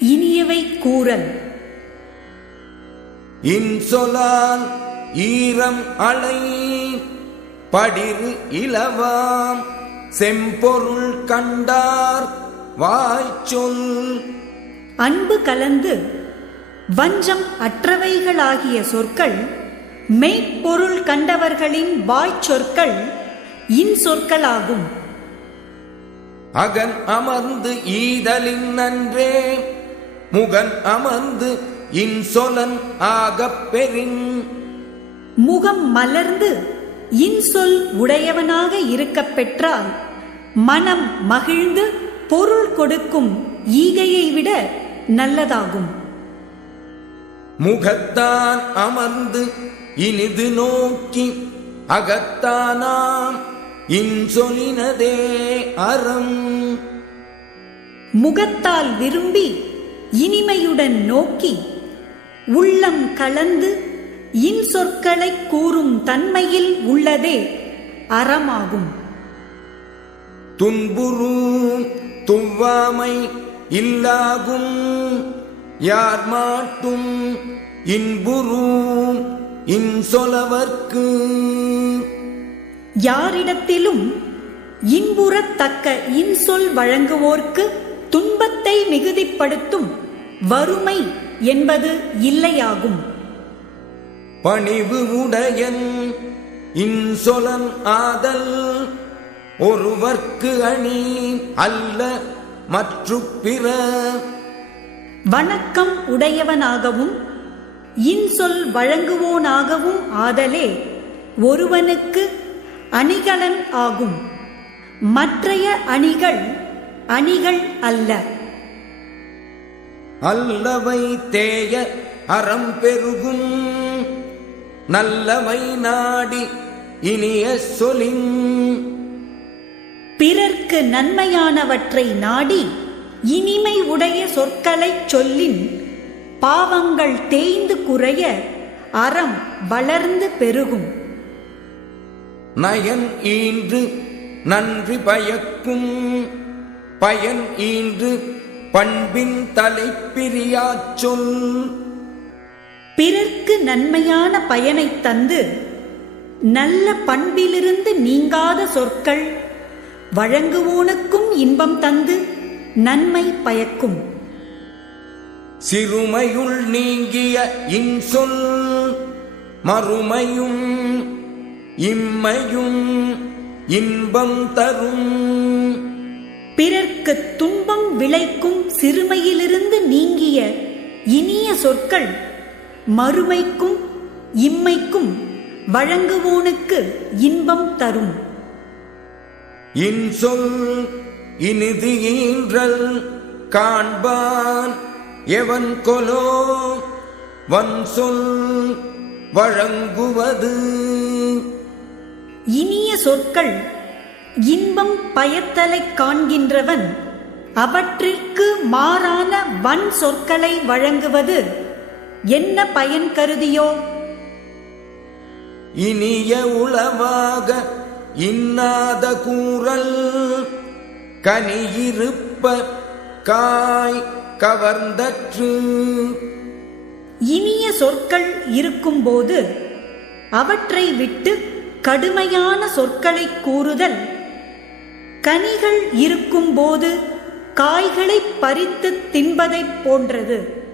இனியவை கூறல். இன்சொலால் ஈரம் அலை படிறு இலவாம் செம்பொருள் கண்டார் வாய்ச்சொல். அன்பு கலந்து வஞ்சம் அற்றவைகளாகிய சொற்கள் மெய்ப்பொருள் கண்டவர்களின் வாய்ச்சொற்கள் இன்சொற்களாகும். அகன் அமர்ந்து ஈதலின் நன்றே முகன் அமர்ந்து இன்சொலன் ஆகப் பெறின். முகம் மலர்ந்து இன்சொல் உடையவனாக இருக்கப் பெற்றால் மனம் மகிழ்ந்து பொருள் கொடுக்கும் ஈகையை விட நல்லதாகும். முகத்தான் அமர்ந்து இனிது நோக்கி அகத்தானாம் இன்சொலினதே அறம். முகத்தால் விரும்பி இனிமையுடன் நோக்கி உள்ளம் கலந்து இன்சொற்களை கூறும் தன்மையில் உள்ளதே அறமாகும். துன்புறும் துவ்வாமை இல்லாகும் யார் மாட்டும் இன்புறும் இன்சொலவர்க்கு. யாரிடத்திலும் இன்புறத்தக்க இன்சொல் வழங்குவோர்க்கு துன்பத்தை மிகுதிப்படுத்தும் வறுமை என்பது இல்லையாகும். பணிவு உடையன் இன்சொலன் ஆதல் ஒருவர்க்கு அணி அல்ல மற்று பிற. வணக்கம் உடையவனாகவும் இன்சொல் வழங்குவோனாகவும் ஆதலே ஒருவனுக்கு அணிகலன் ஆகும். மற்றைய அணிகள் அணிகள் அல்ல. அல்லவை தேய அறம் பெருகும் நல்லவை நாடி இனிய சொலின். பிறர்க்கு நன்மையானவற்றை நாடி இனிமை உடைய சொற்களைச் சொல்லின் பாவங்கள் தேய்ந்து குறைய அறம் வளர்ந்து பெருகும். நயன் ஈன்று நன்றி பயக்கும் பயன் ஈன்று பண்பின் தலைப்பிரியாச் சொல். பிறர்க்கு நன்மையான பயனைத் தந்து நல்ல பண்பிலிருந்து நீங்காத சொற்கள் வழங்குவோனுக்கும் இன்பம் தந்து நன்மை பயக்கும். சிறுமையுள் நீங்கிய இன்சொல் மறுமையும் இம்மையும் இன்பம் தரும். பிறர்க்கு துன்பம் விளைக்கும் சிறுமையிலிருந்து நீங்கிய இனிய சொற்கள் மறுமைக்கும் இம்மைக்கும் வழங்குவோனுக்கு இன்பம் தரும். இன்சொல் இனிது ஈன்றல் காண்பான் எவன் கொலோ வன்சொல் வழங்குவது. இனிய சொற்கள் இன்பம் பயத்தலைக் காண்கின்றவன் அவற்றிற்கு மாறான வன் சொற்களை வழங்குவது என்ன பயன் கருதியோ? இனிய உளவாக இன்னாத கூறல் கனியிருப்ப காய் கவர்ந்தற்று. இனிய சொற்கள் இருக்கும்போது அவற்றை விட்டு கடுமையான சொற்களை கூறுதல் கனிகள் இருக்கும்போது காய்களை பறித்து தின்பதைப் போன்றது.